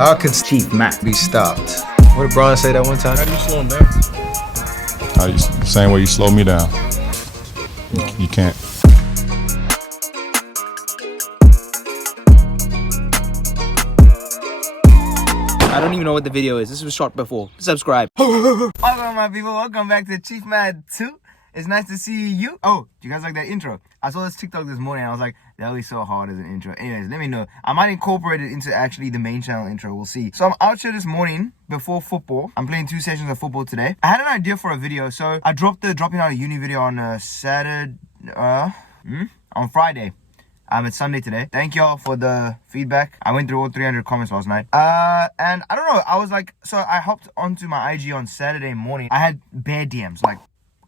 How can Chief Matt be stopped? What did Brian say that one time? How do you slow him down? Same way you slow me down. You can't. I don't even know what the video is. This was shot before. Subscribe. Welcome my people, welcome back to Chief Mad 2. It's nice to see you. Oh, do you guys like that intro? I saw this TikTok this morning and I was like, that would be so hard as an intro. Anyways, let me know. I might incorporate it into actually the main channel intro. We'll see. So I'm out here this morning before football. I'm playing 2 sessions of football today. I had an idea for a video. So I dropped the dropping out of uni video on on Friday. It's Sunday today. Thank y'all for the feedback. I went through all 300 comments last night. And I don't know. I was like, so I hopped onto my IG on Saturday morning. I had bare DMs, like,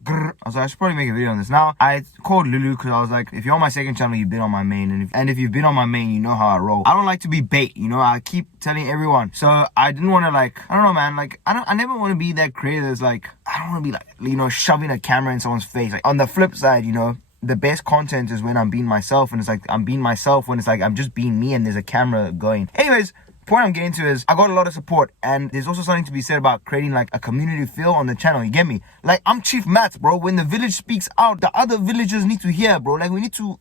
I was like, I should probably make a video on this. Now, I called Lulu because I was like, if you're on my second channel, you've been on my main. And if you've been on my main, you know how I roll. I don't like to be bait, you know? I keep telling everyone. So I didn't want to I don't know, man. I never want to be that creator that's like, I don't want to be shoving a camera in someone's face. Like, on the flip side, the best content is when I'm being myself. And it's like, I'm being myself when it's like, I'm just being me and there's a camera going. Anyways, point I'm getting to is I got a lot of support, and there's also something to be said about creating like a community feel on the channel. You get me? Like, I'm Chief Matt, bro. When the village speaks out, the other villagers need to hear, bro. Like, we need to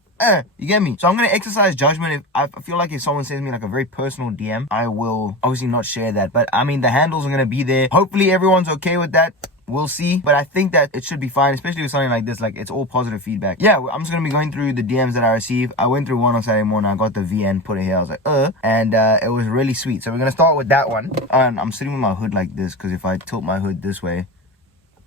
you get me? So I'm gonna exercise judgment. If I feel like if someone sends me like a very personal DM, I will obviously not share that. But I mean, the handles are gonna be there. Hopefully everyone's okay with that. We'll see, but I think that it should be fine, especially with something like this. Like, it's all positive feedback. Yeah, I'm just gonna be going through the DMs that I receive. I went through one on Saturday morning. I got the VN, put it here. I was like, and it was really sweet. So we're gonna start with that one. And I'm sitting with my hood like this because if I tilt my hood this way,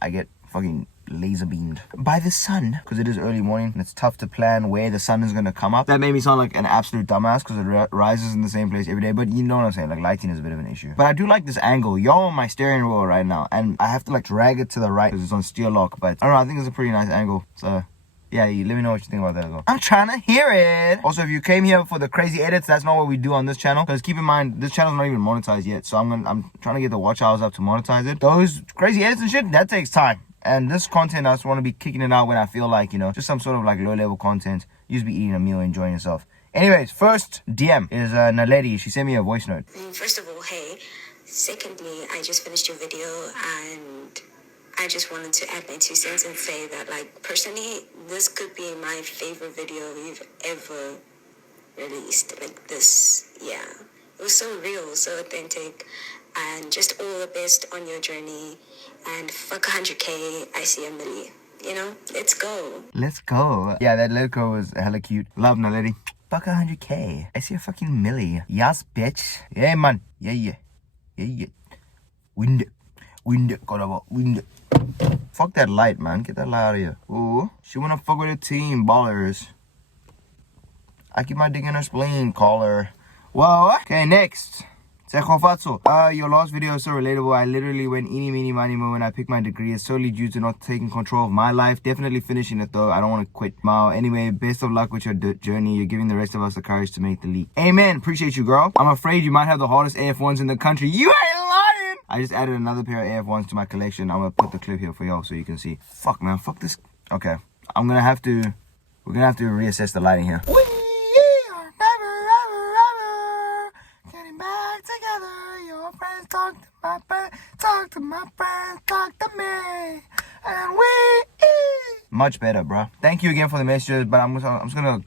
I get fucking laser beamed by the sun because it is early morning and it's tough to plan where the sun is gonna come up. That made me sound like an absolute dumbass because it rises in the same place every day, but you know what I'm saying. Like, lighting is a bit of an issue, but I do like this angle. Y'all on my steering wheel right now and I have to like drag it to the right because it's on steer lock, but I don't know, I think it's a pretty nice angle. So yeah, you let me know what you think about that as well. I'm trying to hear it. Also, if you came here for the crazy edits, that's not what we do on this channel. Because keep in mind, this channel's not even monetized yet. So I'm trying to get the watch hours up to monetize it. Those crazy edits and shit, that takes time. And this content, I just want to be kicking it out when I feel like, just some sort of like low-level content. You just be eating a meal, enjoying yourself. Anyways, first DM is Naledi. She sent me a voice note. First of all, hey. Secondly, I just finished your video and I just wanted to add my 2 cents and say that, like, personally, this could be my favorite video you've ever released. Like, this, yeah. It was so real, so authentic, and just all the best on your journey. And fuck 100K, I see a milli. Let's go. Let's go. Yeah, that let's go was hella cute. Love Naledi. Fuck 100K, I see a fucking milli. Yes, bitch. Yeah, man. Yeah. Wind it. Fuck that light, man. Get that light out of here. Ooh, she wanna fuck with the team, ballers. I keep my dick in her spleen, call her. Whoa. Okay, next. Your last video is so relatable. I literally went eeny, meeny, miny, mo when I picked my degree. It's solely due to not taking control of my life. Definitely finishing it though. I don't want to quit. Mao. Anyway, best of luck with your journey. You're giving the rest of us the courage to make the leap. Amen. Appreciate you, girl. I'm afraid you might have the hardest AF1s in the country. You ain't lying. I just added another pair of AF1s to my collection. I'm gonna put the clip here for y'all so you can see. Fuck, man. Fuck this. Okay. We're gonna have to reassess the lighting here. Talk to my friends, talk to me, and we much better, bro. Thank you again for the messages, but I'm just gonna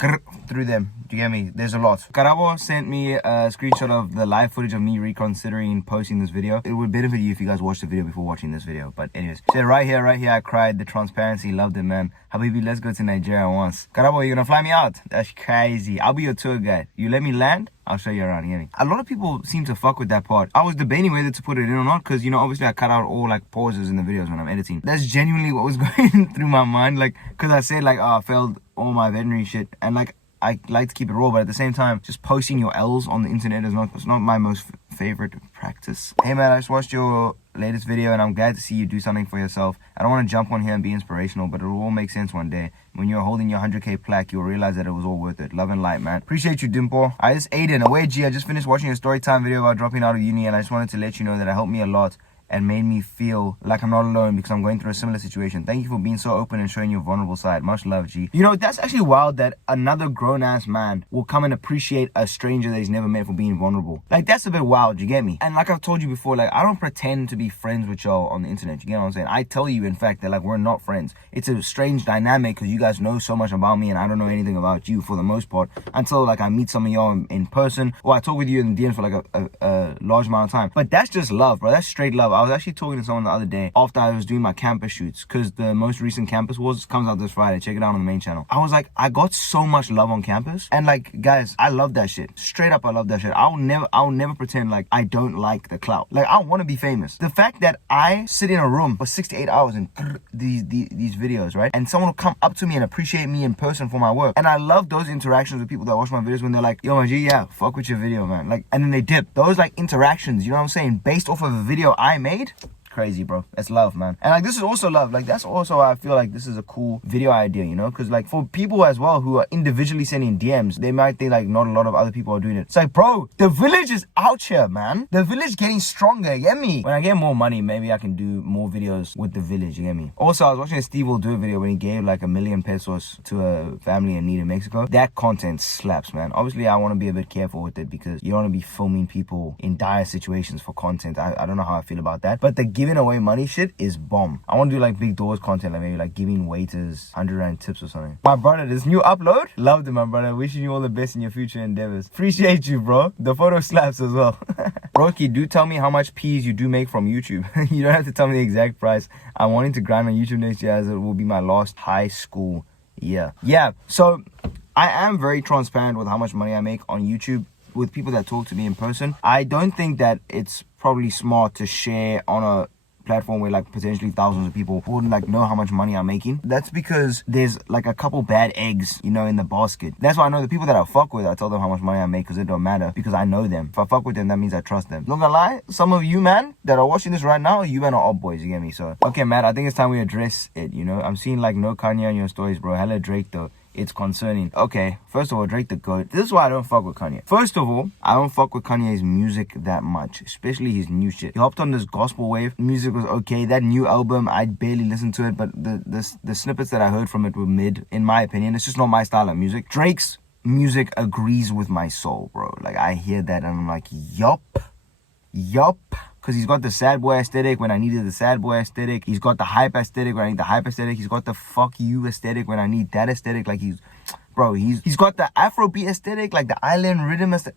through them. Do you get me? There's a lot. Karabo sent me a screenshot of the live footage of me reconsidering posting this video. It would benefit you if you guys watched the video before watching this video. But anyways, said right here, I cried. The transparency, loved it, man. Habibi, let's go to Nigeria once. Karabo, you gonna fly me out? That's crazy. I'll be your tour guide. You let me land, I'll show you around. Again. A lot of people seem to fuck with that part. I was debating whether to put it in or not because, obviously I cut out all like pauses in the videos when I'm editing. That's genuinely what was going through my mind. Like, because I said like, I failed all my veterinary shit. And like, I like to keep it raw, but at the same time, just posting your L's on the internet is not my most favorite practice. Hey man, I just watched your latest video and I'm glad to see you do something for yourself. I don't want to jump on here and be inspirational, but it will all make sense one day. When you're holding your 100K plaque, you'll realize that it was all worth it. Love and light, man. Appreciate you, Dimple. Aiden, away G, I just finished watching a story time video about dropping out of uni and I just wanted to let you know that it helped me a lot. and made me feel like I'm not alone because I'm going through a similar situation. Thank you for being so open and showing your vulnerable side. Much love, G. You know, that's actually wild that another grown-ass man will come and appreciate a stranger that he's never met for being vulnerable. Like, that's a bit wild, you get me? And like I've told you before, like, I don't pretend to be friends with y'all on the internet, you get what I'm saying? I tell you, in fact, that, like, we're not friends. It's a strange dynamic because you guys know so much about me and I don't know anything about you for the most part until, like, I meet some of y'all in person or I talk with you in the DMs for, like, a large amount of time. But that's just love, bro. That's straight love. I was actually talking to someone the other day after I was doing my campus shoots because the most recent Campus Wars comes out this Friday. Check it out on the main channel. I was like, I got so much love on campus. And, like, guys, I love that shit. Straight up, I love that shit. I'll never pretend like I don't like the clout. Like, I want to be famous. The fact that I sit in a room for 6 to 8 hours and these videos, right? And someone will come up to me and appreciate me in person for my work. And I love those interactions with people that watch my videos when they're like, yo, my G, yeah, fuck with your video, man. Like, and then they dip. Those, like, interactions, you know what I'm saying? Based off of a video I made. Crazy, bro. That's love, man. And like, this is also love. Like, that's also I feel like this is a cool video idea, you know, because like for people as well who are individually sending DMs, they might think like not a lot of other people are doing it. It's like, bro, the village is out here, man. The village getting stronger, you get me? When I get more money, maybe I can do more videos with the village, you get me? Also, I was watching a Steve will do a video when he gave like $1 million pesos to a family in need in Mexico. That content slaps, man. Obviously, I want to be a bit careful with it because you don't want to be filming people in dire situations for content. I don't know how I feel about that, but the giving away money shit is bomb. I want to do like big doors content, like maybe like giving waiters 100 rand tips or something. My brother, this new upload, loved it, my brother. Wishing you all the best in your future endeavors. Appreciate you, bro. The photo slaps as well. Broski, do tell me how much peas you do make from YouTube. You don't have to tell me the exact price. I'm wanting to grind on YouTube next year as it will be my last high school year. Yeah, so I am very transparent with how much money I make on YouTube with people that talk to me in person. I don't think that it's probably smart to share on a platform where like potentially thousands of people wouldn't like know how much money I'm making. That's because there's like a couple bad eggs, you know, in the basket. That's why I know the people that I fuck with, I tell them how much money I make because it don't matter because I know them. If I fuck with them, that means I trust them. Not gonna lie, some of you, man, that are watching this right now, you men are up boys, you get me? So, okay, man, I think it's time we address it, you know? I'm seeing like no Kanye on your stories, bro. Hella Drake, though. It's concerning. Okay, first of all, Drake the GOAT. This is why I don't fuck with Kanye. First of all, I don't fuck with Kanye's music that much, especially his new shit. He hopped on this gospel wave. Music was okay. That new album, I barely listened to it, but the snippets that I heard from it were mid, in my opinion. It's just not my style of music. Drake's music agrees with my soul, bro. Like, I hear that and I'm like, yup. Because he's got the sad boy aesthetic when I needed the sad boy aesthetic. He's got the hype aesthetic when I need the hype aesthetic. He's got the fuck you aesthetic when I need that aesthetic. Like, he's got the Afrobeat aesthetic, like the island rhythm aesthetic.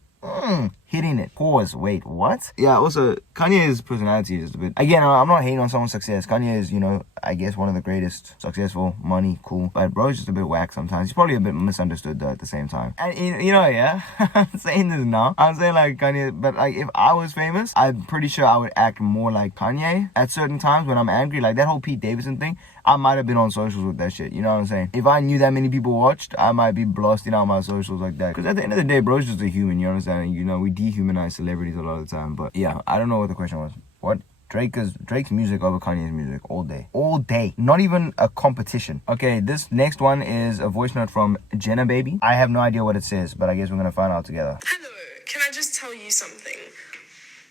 Hitting it. Pause. Wait, what? Yeah, also, Kanye's personality is a bit... Again, I'm not hating on someone's success. Kanye is, you know, I guess one of the greatest, successful, money, cool. But bro is just a bit whack sometimes. He's probably a bit misunderstood though at the same time. And, you know, yeah, I'm saying this now. I'm saying like Kanye, but like if I was famous, I'm pretty sure I would act more like Kanye at certain times when I'm angry. Like that whole Pete Davidson thing, I might have been on socials with that shit. You know what I'm saying? If I knew that many people watched, I might be blasting out my socials like that. Because at the end of the day, bro's just a human, you understand? You know, we dehumanize celebrities a lot of the time. But yeah, I don't know what the question was. What? Drake's music over Kanye's music all day. Not even a competition. Okay, this next one is a voice note from Jenna Baby. I have no idea what it says, but I guess we're gonna find out together. Hello, can I just tell you something?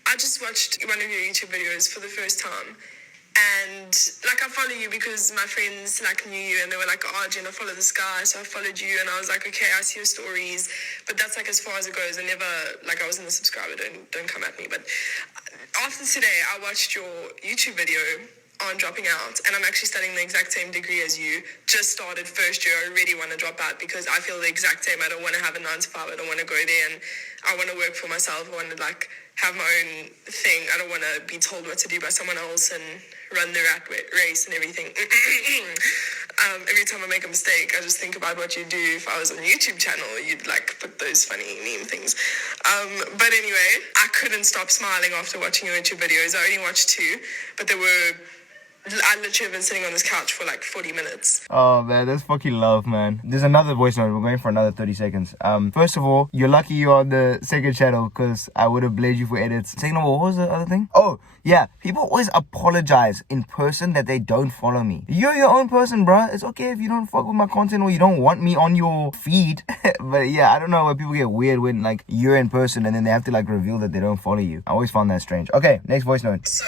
I just watched one of your YouTube videos for the first time. And like I follow you because my friends like knew you and they were like, oh Jenna, follow this guy. So I followed you and I was like, okay, I see your stories, but that's like as far as it goes. I never, like I wasn't a subscriber, don't come at me. But after today, I watched your YouTube video on dropping out and I'm actually studying the exact same degree as you. Just started first year. I really want to drop out because I feel the exact same. I don't want to have a 9 to 5. I don't want to go there and I want to work for myself. I want to like have my own thing. I don't want to be told what to do by someone else and run the rat race and everything. Every time I make a mistake, I just think about what you do. If I was on a YouTube channel, you'd like put those funny meme things. But anyway, I couldn't stop smiling after watching your YouTube videos. I only watched 2, but I literally have been sitting on this couch for like 40 minutes. Oh man, that's fucking love, man. There's another voice note. We're going for another 30 seconds. First of all, you're lucky you're on the second channel because I would have blamed you for edits. Second of all, what was the other thing? Oh, yeah. People always apologize in person that they don't follow me. You're your own person, bruh. It's okay if you don't fuck with my content or you don't want me on your feed. But yeah, I don't know why people get weird when like you're in person and then they have to like reveal that they don't follow you. I always found that strange. Okay, next voice note. So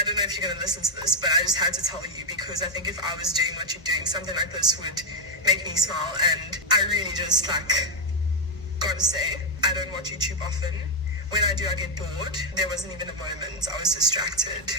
I don't know if you're going to listen to this, but I just had to tell you because I think if I was doing what you're doing, something like this would make me smile. And I really just, like, gotta say, I don't watch YouTube often. When I do, I get bored. There wasn't even a moment. I was distracted.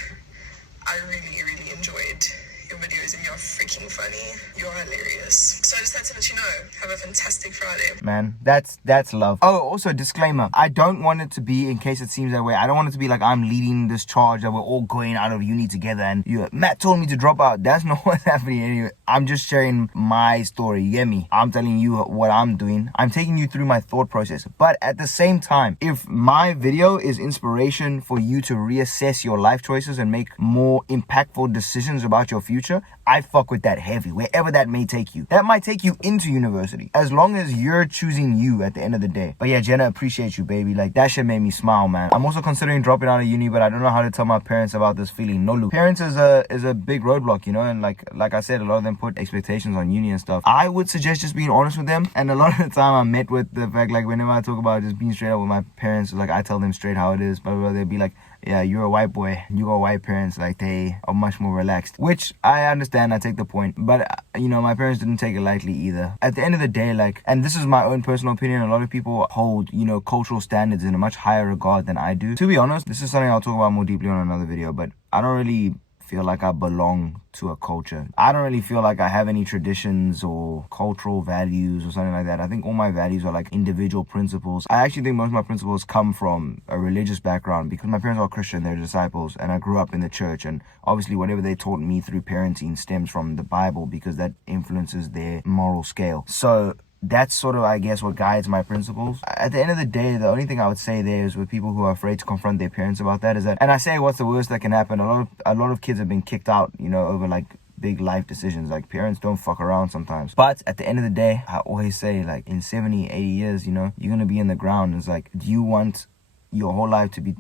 I really, really enjoyed your videos and you're freaking funny. You're hilarious. So I just had to let you know. Have a fantastic Friday. Man, that's love. Oh, also disclaimer. I don't want it to be, in case it seems that way, I don't want it to be like I'm leading this charge that we're all going out of uni together and Matt told me to drop out. That's not what's happening anyway. I'm just sharing my story. You get me? I'm telling you what I'm doing. I'm taking you through my thought process. But at the same time, if my video is inspiration for you to reassess your life choices and make more impactful decisions about your future, I fuck with that heavy, wherever that may take you. That might take you into university, as long as you're choosing you at the end of the day. But yeah, Jenna, appreciate you, baby. Like, that shit made me smile, man. I'm also considering dropping out of uni, but I don't know how to tell my parents about this feeling. No, Luke. Parents is a big roadblock, you know, and like I said, a lot of them put expectations on uni and stuff. I would suggest just being honest with them, and a lot of the time I'm met with the fact, like, whenever I talk about just being straight up with my parents, like, I tell them straight how it is, blah, blah, blah, they'll be like, yeah, you're a white boy, you got white parents, like, they are much more relaxed, which I understand, I take the point, but you know, my parents didn't take it lightly either. At the end of the day, like, and this is my own personal opinion, a lot of people hold, you know, cultural standards in a much higher regard than I do. To be honest, this is something I'll talk about more deeply on another video, but I don't really feel like I belong to a culture. I don't really feel like I have any traditions or cultural values or something like that. I think all my values are like individual principles. I actually think most of my principles come from a religious background because my parents are Christian, they're disciples, and I grew up in the church, and obviously whatever they taught me through parenting stems from the Bible because that influences their moral scale. So that's sort of, I guess, what guides my principles. At the end of the day, the only thing I would say there is with people who are afraid to confront their parents about that is that, and I say what's the worst that can happen, a lot of kids have been kicked out, you know, over like big life decisions. Like, parents don't fuck around sometimes. But at the end of the day, I always say, like, in 70, 80 years, you know, you're gonna be in the ground. It's like, do you want your whole life to be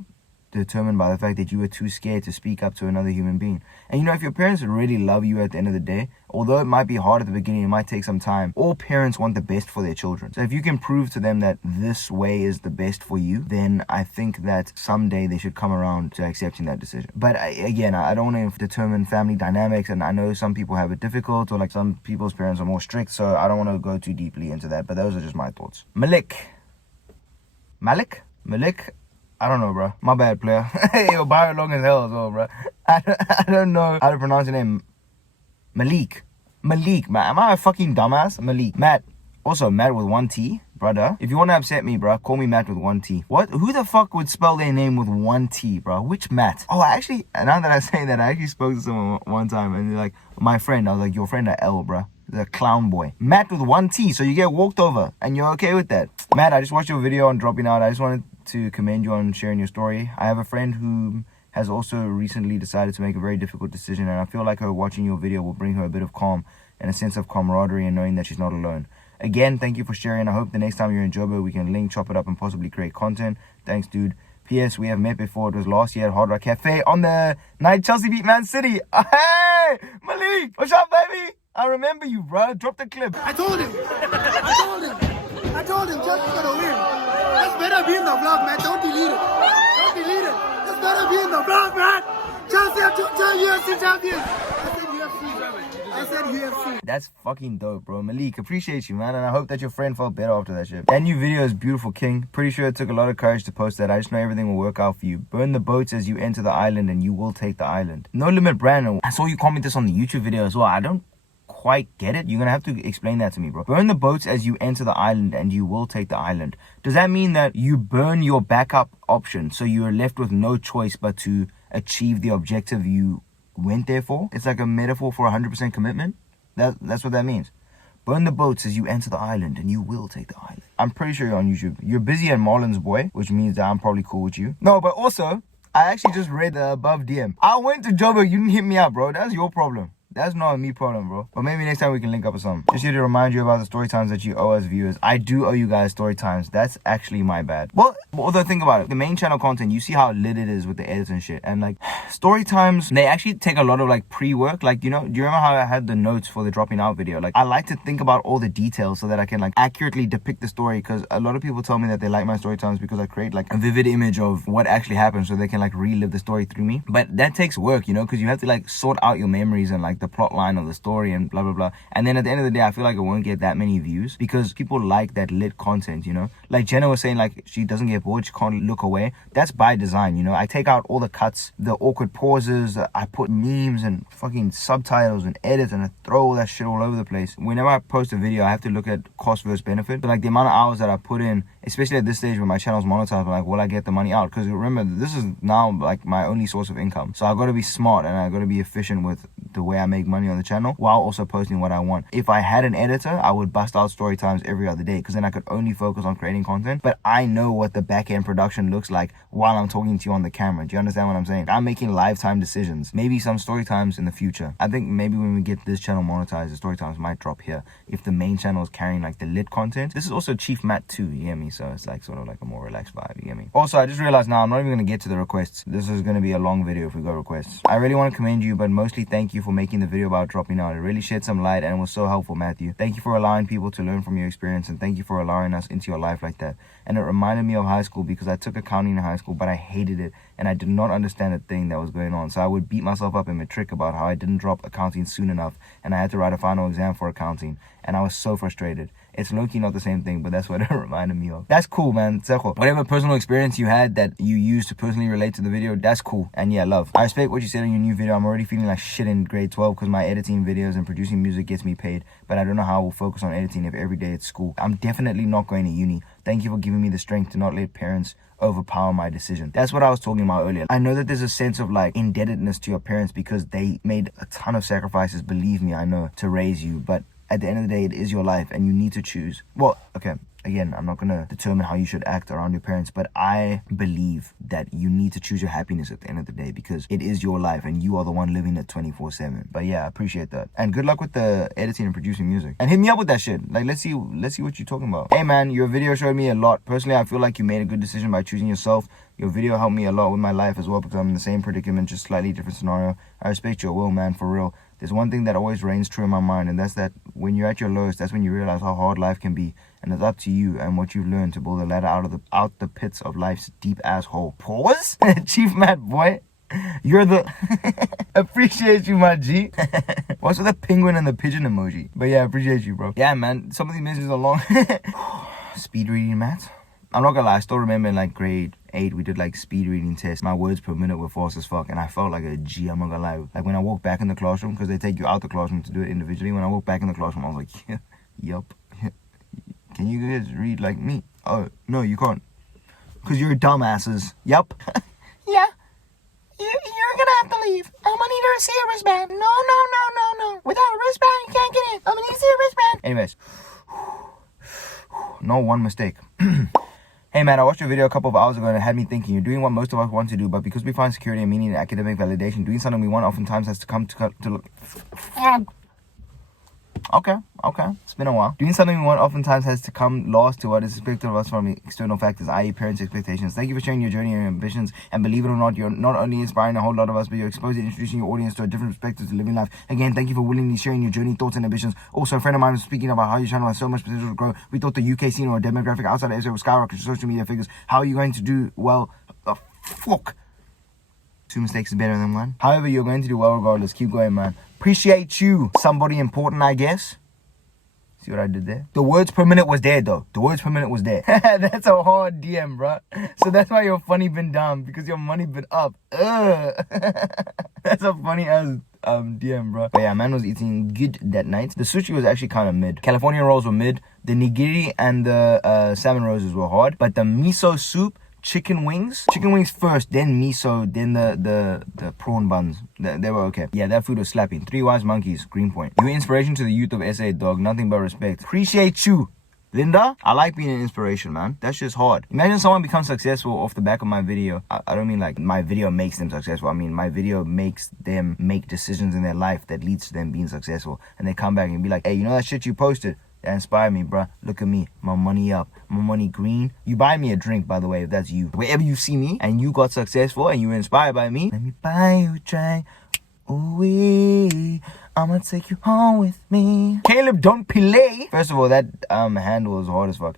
determined by the fact that you were too scared to speak up to another human being? And you know, if your parents really love you at the end of the day, although it might be hard at the beginning, it might take some time, all parents want the best for their children. So if you can prove to them that this way is the best for you, then I think that someday they should come around to accepting that decision. But again, I don't want to determine family dynamics, and I know some people have it difficult, or like some people's parents are more strict, so I don't want to go too deeply into that, but those are just my thoughts. Malik, I don't know, bro. My bad, player. Yo, bio long as hell as well, bro. I don't know how to pronounce your name. Malik, man. Am I a fucking dumbass? Malik. Matt. Also, Matt with one T, brother. If you want to upset me, bro, call me Matt with one T. What? Who the fuck would spell their name with one T, bro? Which Matt? Oh, actually, now that I say that, I actually spoke to someone one time, and they're like, my friend. I was like, your friend at L, bro. The clown boy. Matt with one T, so you get walked over, and you're okay with that. Matt, I just watched your video on dropping out. I just wanted to commend you on sharing your story. I have a friend who has also recently decided to make a very difficult decision, and I feel like her watching your video will bring her a bit of calm and a sense of camaraderie and knowing that she's not alone. Again, thank you for sharing. I hope the next time you're in Joburg, we can link, chop it up, and possibly create content. Thanks, dude. P.S. We have met before. It was last year at Hard Rock Cafe on the night Chelsea beat Man City. Hey, Malik, what's up, baby? I remember you, bro. Drop the clip. I told him, Chelsea's gonna win. That's better be in the vlog, man. Don't delete it. That's better be in the vlog, man. Chelsea are UFC champions. I said UFC. That's fucking dope, bro. Malik, appreciate you, man. And I hope that your friend felt better after that shit. That new video is beautiful, King. Pretty sure it took a lot of courage to post that. I just know everything will work out for you. Burn the boats as you enter the island, and you will take the island. No Limit Brandon. I saw you comment this on the YouTube video as well. I don't quite get it. You're gonna have to explain that to me, bro. Burn the boats as you enter the island, and you will take the island. Does that mean that you burn your backup option, so you are left with no choice but to achieve the objective you went there for? It's like a metaphor for 100% commitment. That's what that means. Burn the boats as you enter the island, and you will take the island. I'm pretty sure you're on YouTube. You're busy at Marlon's boy, which means that I'm probably cool with you. No, but also, I actually just read the above DM. I went to Joburg, you didn't hit me up, bro. That's your problem. That's not a me problem, bro. But maybe next time we can link up or something. Just here to remind you about the story times that you owe us viewers. I do owe you guys story times. That's actually my bad. Well, although think about it, the main channel content, you see how lit it is with the edits and shit. And like story times, they actually take a lot of like pre-work. Like, you know, do you remember how I had the notes for the dropping out video? Like, I like to think about all the details so that I can like accurately depict the story, because a lot of people tell me that they like my story times because I create like a vivid image of what actually happened so they can like relive the story through me. But that takes work, you know, because you have to like sort out your memories and like the plot line of the story and blah blah blah. And then at the end of the day, I feel like it won't get that many views because people like that lit content, you know. Like Jenna was saying, like she doesn't get bored, she can't look away. That's by design, you know. I take out all the cuts, the awkward pauses, I put memes and fucking subtitles and edits, and I throw all that shit all over the place. Whenever I post a video, I have to look at cost versus benefit. But like the amount of hours that I put in, especially at this stage when my channel's monetized, I'm like, will I get the money out? Because remember, this is now like my only source of income. So I got to be smart and I got to be efficient with the way I make money on the channel while also posting what I want. If I had an editor, I would bust out story times every other day, because then I could only focus on creating content. But I know what the back end production looks like while I'm talking to you on the camera. Do you understand what I'm saying? I'm making lifetime decisions. Maybe some story times in the future. I think maybe when we get this channel monetized, the story times might drop here if the main channel is carrying like the lit content. This is also Chief Matt 2, you get me? So it's like sort of like a more relaxed vibe, you get me? Also, I just realized now I'm not even going to get to the requests. This is going to be a long video if we go requests. I really want to commend you, but mostly thank you for making the video about dropping out. It really shed some light and it was so helpful, Matthew. Thank you for allowing people to learn from your experience, and thank you for allowing us into your life like that. And it reminded me of high school, because I took accounting in high school, but I hated it and I did not understand a thing that was going on. So I would beat myself up in matric about how I didn't drop accounting soon enough and I had to write a final exam for accounting, and I was so frustrated. It's low-key not the same thing, but that's what it reminded me of. That's cool, man. Whatever personal experience you had that you used to personally relate to the video, that's cool. And yeah, love. I respect what you said on your new video. I'm already feeling like shit in grade 12 because my editing videos and producing music gets me paid, but I don't know how I will focus on editing if every day it's school. I'm definitely not going to uni. Thank you for giving me the strength to not let parents overpower my decision. That's what I was talking about earlier. I know that there's a sense of like indebtedness to your parents because they made a ton of sacrifices, believe me, I know, to raise you, but at the end of the day, it is your life and you need to choose. Well, okay, again, I'm not going to determine how you should act around your parents, but I believe that you need to choose your happiness at the end of the day because it is your life and you are the one living it 24/7. But yeah, I appreciate that. And good luck with the editing and producing music. And hit me up with that shit. Like, let's see what you're talking about. Hey man, your video showed me a lot. Personally, I feel like you made a good decision by choosing yourself. Your video helped me a lot with my life as well because I'm in the same predicament, just slightly different scenario. I respect your will, man, for real. There's one thing that always reigns true in my mind, and that's that when you're at your lowest, that's when you realize how hard life can be. And it's up to you and what you've learned to build a ladder out the pits of life's deep ass hole. Pause? Chief Matt, boy. You're the... Appreciate you, my G. What's with the penguin and the pigeon emoji? But yeah, appreciate you, bro. Yeah, man. Some of these messages are long. Speed reading, Matt. I'm not gonna lie, I still remember in like grade 8 we did like speed reading tests. My words per minute were fast as fuck and I felt like a G, I'm not gonna lie. Like when I walked back in the classroom, because they take you out the classroom to do it individually. When I walked back in the classroom, I was like, yeah, yup. Can you guys read like me? Oh, no, you can't. Because you're dumbasses. Yup. Yeah. You're gonna have to leave. I'm gonna need to see a wristband. No. Without a wristband, you can't get in. I'm gonna need to see a wristband. Anyways. No one mistake. Hey man, I watched your video a couple of hours ago and it had me thinking, you're doing what most of us want to do, but because we find security and meaning in academic validation, doing something we want oftentimes has to come to Okay. It's been a while. Doing something we want oftentimes has to come last to what is expected of us from external factors, i.e. parents' expectations. Thank you for sharing your journey and your ambitions. And believe it or not, you're not only inspiring a whole lot of us, but you're exposing and introducing your audience to a different perspective to living life. Again, thank you for willingly sharing your journey, thoughts, and ambitions. Also, a friend of mine was speaking about how your channel has so much potential to grow. We thought the UK scene or a demographic outside of SA would skyrocket social media figures. How are you going to do well? Fuck. 2 mistakes is better than 1. However, you're going to do well regardless. Keep going, man. Appreciate you. Somebody important, I guess. See what I did there? The words per minute was there, though. The words per minute was there. That's a hard DM, bro. So that's why your funny been down, because your money been up. That's a funny ass DM, bro. But yeah, man was eating good that night. The sushi was actually kind of mid. California rolls were mid. The nigiri and the salmon roses were hard. But the miso soup, chicken wings first, then miso, then the prawn buns, they were okay. Yeah, that food was slapping. 3 wise monkeys, Greenpoint. Your inspiration to the youth of SA, dog. Nothing but respect. Appreciate you. Linda, I like being an inspiration, man. That's just hard. Imagine someone becomes successful off the back of my video. I don't mean like my video makes them successful. I mean my video makes them make decisions in their life that leads to them being successful. And they come back and be like, hey, you know that shit you posted? That inspired me, bruh. Look at me. My money up. My money green. You buy me a drink, by the way, if that's you. Wherever you see me and you got successful and you were inspired by me, let me buy you a drink. Ooh-wee. I'ma take you home with me. Caleb, don't play. First of all, that handle is hard as fuck.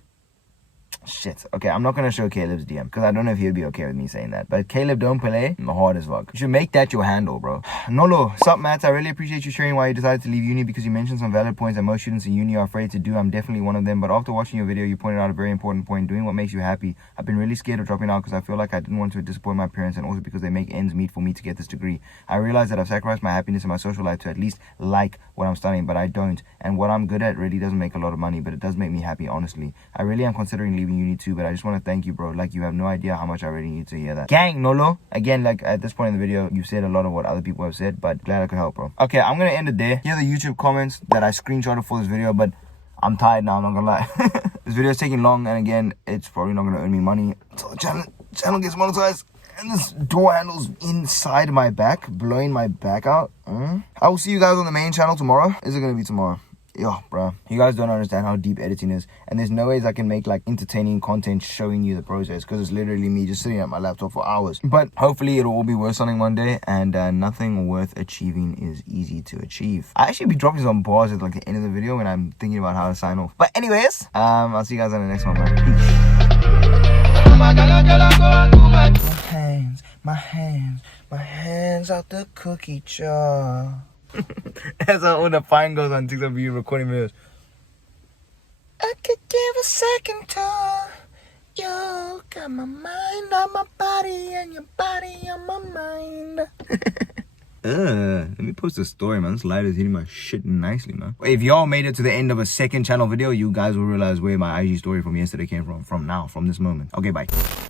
Shit. Okay, I'm not gonna show Caleb's DM because I don't know if he'd be okay with me saying that. But Caleb, don't play. Hard as fuck. You should make that your handle, bro. Nolo, sup, Matt? I really appreciate you sharing why you decided to leave uni because you mentioned some valid points that most students in uni are afraid to do. I'm definitely one of them. But after watching your video, you pointed out a very important point: doing what makes you happy. I've been really scared of dropping out because I feel like I didn't want to disappoint my parents, and also because they make ends meet for me to get this degree. I realized that I've sacrificed my happiness and my social life to at least like what I'm studying, but I don't. And what I'm good at really doesn't make a lot of money, but it does make me happy, honestly. I really am considering leaving uni too, but I just want to thank you, bro. Like, you have no idea how much I really need to hear that. Gang, Nolo. Again, like, at this point in the video, you've said a lot of what other people have said, but glad I could help, bro. Okay, I'm gonna end it there. Here are the YouTube comments that I screenshotted for this video, but I'm tired now, I'm not gonna lie. This video is taking long, and again, it's probably not gonna earn me money until the channel gets monetized. And this door handle's inside my back, blowing my back out. I will see you guys on the main channel tomorrow. Is it gonna be tomorrow? Yo, bro, you guys don't understand how deep editing is, and there's no ways I can make like entertaining content showing you the process, because it's literally me just sitting at my laptop for hours. But hopefully it'll all be worth something one day, and nothing worth achieving is easy to achieve. I actually be dropping some bars at like the end of the video when I'm thinking about how to sign off. But anyways, I'll see you guys on the next one, man. Peace. My hands out the cookie jar. That's how all the fine goes on TikTok for you recording videos. I could give a second to you. Got my mind on my body and your body on my mind. Let me post a story, man. This light is hitting my shit nicely, man. If y'all made it to the end of a second channel video, you guys will realize where my IG story from yesterday came from now, from this moment. Okay, bye.